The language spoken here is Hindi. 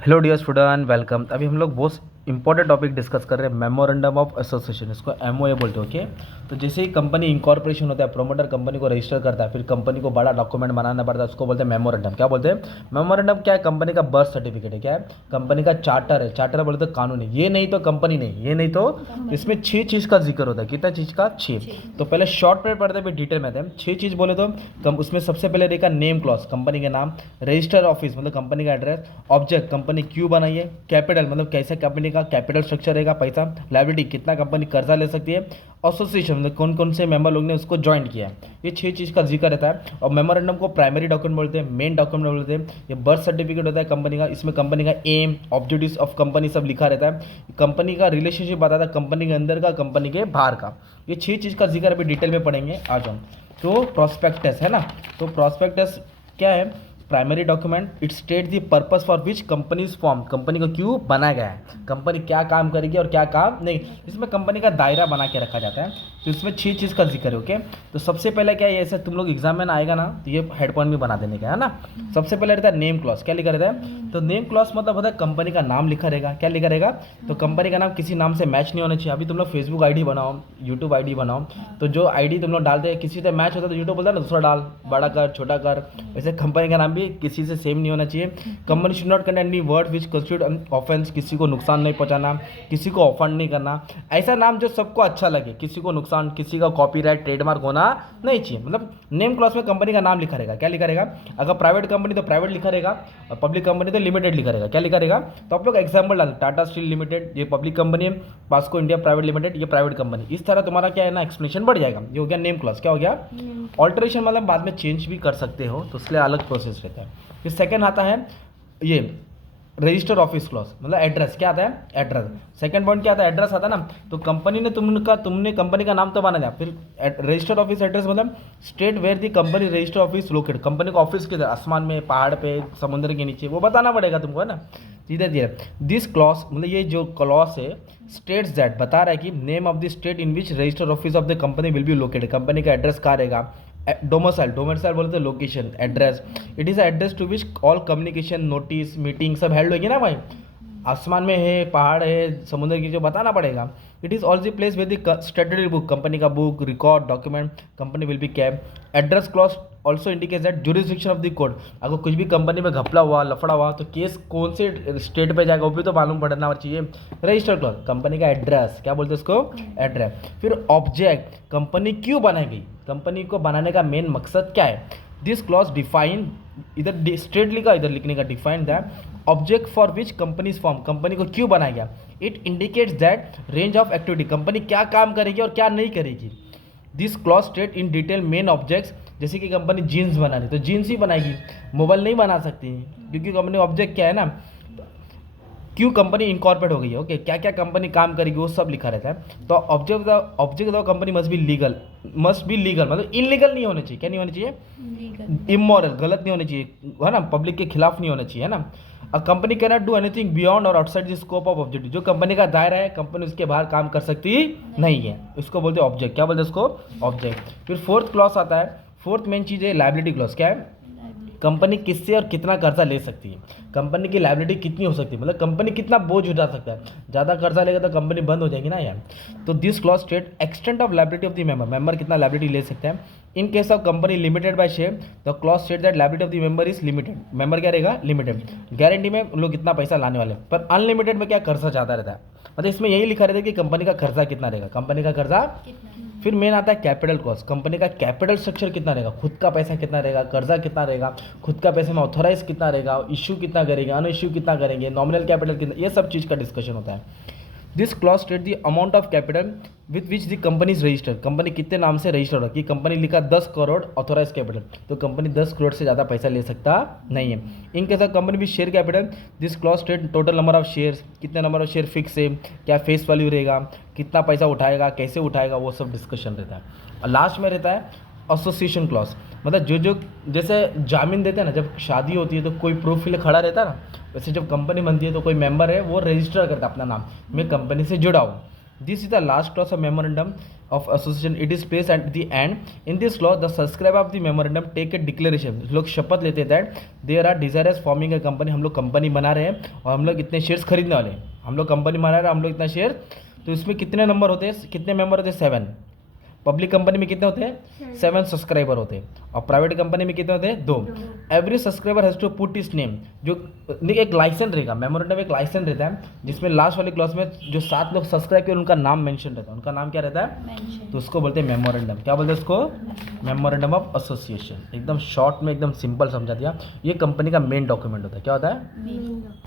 Hello dear student, welcome. अभी हम लोग बहुत इंपॉर्टेंट टॉपिक डिस्कस कर रहे हैं, मेमोरेंडम ऑफ एसोसिएशन। इसको एमओए बोलते हो। ओके, तो जैसे ही कंपनी इंकॉर्पोरेशन होता है, प्रोमोटर कंपनी को रजिस्टर करता है, फिर कंपनी को बड़ा डॉक्यूमेंट बनाना पड़ता है, उसको बोलते हैं मेमोरेंडम। क्या बोलते हैं? मेमोरेंडम क्या है? कंपनी का बर्थ सर्टिफिकेट है। क्या है? कंपनी का चार्टर है। चार्टर बोलते हैं कानून है। ये नहीं तो कंपनी नहीं, ये नहीं तो इसमें 6 चीज़ का जिक्र होता है। कितना चीज़ का? 6। तो पहले शॉर्ट में पढ़ते हैं, फिर डिटेल में आते हैं। 6 चीज़ बोले तो उसमें सबसे पहले रहेगा नेम क्लॉज, कंपनी का नाम। रजिस्टर ऑफिस मतलब कंपनी का एड्रेस। ऑब्जेक्ट, कंपनी क्यों बनाई है। कैपिटल मतलब कैसे कंपनी का कैपिटल स्ट्रक्चर रहेगा, पैसा। लायबिलिटी, कितना कंपनी कर्जा ले सकती है। एसोसिएशन मतलब कौन कौन से मेंबर लोग ने उसको ज्वाइन किया है। ये 6 चीज़ का जिक्र रहता है। और मेमोरेंडम को प्राइमरी डॉक्यूमेंट बोलते हैं, मेन डॉक्यूमेंट बोलते हैं। ये बर्थ सर्टिफिकेट होता है कंपनी का। इसमें कंपनी का एम, ऑब्जेक्टिव्स ऑफ कंपनी सब लिखा रहता है। कंपनी का रिलेशनशिप बताता है, कंपनी के अंदर का, कंपनी के बाहर का। ये 6 चीज़ का जिक्र अभी डिटेल में पढ़ेंगे आज हम। तो प्रोस्पेक्टस है ना, तो प्रोस्पेक्टस क्या है? Primary document. It state the purpose for which company is form, company को क्यों बनाया गया है, कंपनी क्या काम करेगी और क्या काम नहीं। इसमें कंपनी का दायरा बना के रखा जाता है। तो इसमें 6 चीज़ का जिक्र है। ओके, तो सबसे पहले क्या है, ऐसे तुम लोग एग्जाम में आएगा ना, तो ये हेड पॉइंट भी बना देने का है ना। सबसे पहले रहता है नेम क्लॉज। क्या लिखा रहता है? तो नेम क्लॉज मतलब होता है कंपनी का नाम लिखा रहेगा। क्या लिखा रहेगा? तो कंपनी का नाम किसी नाम से मैच नहीं होना चाहिए। अभी तुम लोग फेसबुक आईडी बनाओ, यूट्यूब आईडी बनाओ, तो जो आईडी तुम लोग डालते हैं किसी से मैच होता है तो यूट्यूब बोलता है ना दूसरा डाल, बड़ा कर, छोटा कर। वैसे कंपनी का नाम भी किसी से सेम नहीं होना चाहिए। Company should not contain any word which constitute offence, किसी को नुकसान नहीं पहुंचाना, किसी को ऑफेंड नहीं करना। ऐसा नाम जो सबको अच्छा लगे, किसी को नुकसान, किसी का कॉपीराइट ट्रेडमार्क होना नहीं चाहिए। मतलब नेम क्लॉज में कंपनी का नाम लिखा रहेगा। क्या लिखा रहेगा? अगर प्राइवेट कंपनी तो प्राइवेट लिखा रहेगा, और पब्लिक कंपनी तो लिमिटेड लिखा रहेगा। क्या लिखा रहेगा? तो आप लोग एग्जाम्पल डाल, टाटा स्टील लिमिटेड ये पब्लिक कंपनी है, पास्को इंडिया प्राइवेट लिमिटेड ये प्राइवेट कंपनी। इस तरह तुम्हारा क्या है ना, एक्सप्लेनेशन बढ़ जाएगा। ये हो गया नेम क्लॉज। क्या हो गया? ऑल्टरेशन मतलब बाद में चेंज भी कर सकते हो, तो इसलिए अलग प्रोसेस रहता है। फिर सेकंड आता है ये रजिस्टर ऑफिस क्लॉज, मतलब एड्रेस। क्या आता है? एड्रेस। सेकंड पॉइंट क्या आता है? एड्रेस आता है ना। तो कंपनी ने तुमने कंपनी का नाम तो बना दिया, फिर रजिस्टर ऑफिस एड्रेस मतलब state where the company register office locate, company का ऑफिस किधर, आसमान में, पहाड़ पे, समुद्र के नीचे, वो बताना पड़ेगा तुमको, है ना। धीरे धीरे दिस क्लॉज मतलब ये जो क्लॉज है स्टेट्स दैट बता रहा है कि name of the state in which register office of the company will be located, company का एड्रेस कहाँ रहेगा। डोमिसाइल, डोमिसाइल बोलते हैं location, address. It is address to which all communication, notice, meeting सब हेल्ड होगी ना भाई। आसमान में है, पहाड़ है, समुद्र की, जो बताना पड़ेगा। It is also place with the statutory book, company का book, record, document company will be kept. Address clause also indicates that jurisdiction of the court, अगर कुछ भी कंपनी में घपला हुआ, लफड़ा हुआ, तो केस कौन से स्टेट पे जाएगा वो भी तो मालूम पड़ना चाहिए। रजिस्टर क्लॉज, कंपनी का एड्रेस, क्या बोलते हैं उसको? एड्रेस। फिर ऑब्जेक्ट, कंपनी क्यों बनाई गई, कंपनी को बनाने का मेन मकसद क्या है। दिस क्लॉज डिफाइन, इधर स्टेट लिखा, इधर लिखने का define that object for which company form, company को क्यों बनाया गया। It indicates that range of activity, company क्या काम करेगी और क्या नहीं करेगी। This clause state in detail main objects, जैसे कि कंपनी जीन्स बना रही तो जीन्स ही बनाएगी, मोबाइल नहीं बना सकती, क्योंकि कंपनी ऑब्जेक्ट क्या है ना, क्यों कंपनी इनकॉर्पोरेट हो गई है। ओके, क्या क्या कंपनी काम करेगी वो सब लिखा रहता है। तो object of company must be legal, must be legal मतलब इनलीगल नहीं होना चाहिए। क्या नहीं होना चाहिए? इमोरल, गलत नहीं होना चाहिए, है ना, पब्लिक के खिलाफ नहीं होना चाहिए, है ना। A company can not do anything beyond or outside the scope of objective, जो कंपनी का दायरा है कंपनी उसके बाहर काम कर सकती नहीं है, इसको बोलते हैं ऑब्जेक्ट। क्या बोलते हैं उसको? ऑब्जेक्ट। फिर फोर्थ क्लॉज आता है, फोर्थ मेन चीज़ है लायबिलिटी क्लॉज। क्या है? कंपनी किससे और कितना कर्जा ले सकती है, कंपनी की लायबिलिटी कितनी हो सकती है, मतलब कंपनी कितना बोझ उठा सकता है। ज़्यादा कर्जा लेगा तो कंपनी बंद हो जाएगी ना यार। तो this clause state extent of liability of the member, member कितना लायबिलिटी ले सकते हैं। In case of company limited by share, the clause state that liability of the member is limited, member क्या रहेगा? लिमिटेड। गारंटी में लोग इतना पैसा लाने वाले, पर अनलिमिटेड में क्या कर्जा ज़्यादा रहता है, मतलब इसमें यही लिखा रहता है कि कंपनी का कर्जा कितना रहेगा, कंपनी का कर्जा। फिर मेन आता है कैपिटल कॉस्ट, कंपनी का कैपिटल स्ट्रक्चर कितना रहेगा, खुद का पैसा कितना रहेगा, कर्जा कितना रहेगा, खुद का पैसे में ऑथोराइज कितना रहेगा, इशू कितना करेंगे, अन इशू कितना करेंगे, नॉमिनल कैपिटल कितना, ये सब चीज़ का डिस्कशन होता है। This clause state the amount of capital with which the company is registered, company कितने नाम से रजिस्टर्ड होगी। कंपनी लिखा 10 करोड़ ऑथोराइज कैपिटल, तो कंपनी 10 करोड़ से ज़्यादा पैसा ले सकता नहीं है। इन केस ऑफ कंपनी भी share capital, this clause state total number of shares, कितने नंबर ऑफ शेयर फिक्स है, क्या फेस वैल्यू रहेगा, कितना पैसा उठाएगा, कैसे उठाएगा, वो सब डिस्कशन रहता है। और लास्ट में रहता है एसोसिएशन क्लॉज, मतलब जो जैसे जामीन देते हैं ना, जब शादी होती है तो कोई प्रूफ के लिए खड़ा रहता है ना, वैसे जब कंपनी बनती है तो कोई मेंबर है वो रजिस्टर करता है अपना नाम, मैं कंपनी से जुड़ा हूँ। This is the last clause of memorandum of association it is placed at the end. In this law the subscriber of the memorandum take a declaration, लोग शपथ लेते हैं that there are desirous forming a company, हम लोग कंपनी बना रहे हैं और हम लोग इतने शेयर्स खरीदने वाले हैं, हम लोग कंपनी बना रहे हैं, हम लोग इतना शेयर। तो इसमें कितने नंबर होते हैं, कितने मेंबर होते हैं, 7। पब्लिक कंपनी में कितने होते हैं, 7 सब्सक्राइबर होते हैं, और प्राइवेट कंपनी में कितने होते हैं, 2। Every subscriber has to put his name, जो एक लाइसेंस रहेगा, मेमोरेंडम एक लाइसेंस रहता है जिसमें लास्ट वाली क्लॉज में जो 7 लोग सब्सक्राइब किए उनका नाम मेंशन रहता है, उनका नाम क्या रहता है, तो उसको बोलते हैं मेमोरेंडम। क्या बोलते हैं उसको, मेमोरेंडम ऑफ एसोसिएशन। एकदम शॉर्ट में एकदम सिंपल समझा दिया। ये कंपनी का मेन डॉक्यूमेंट होता है, क्या होता है।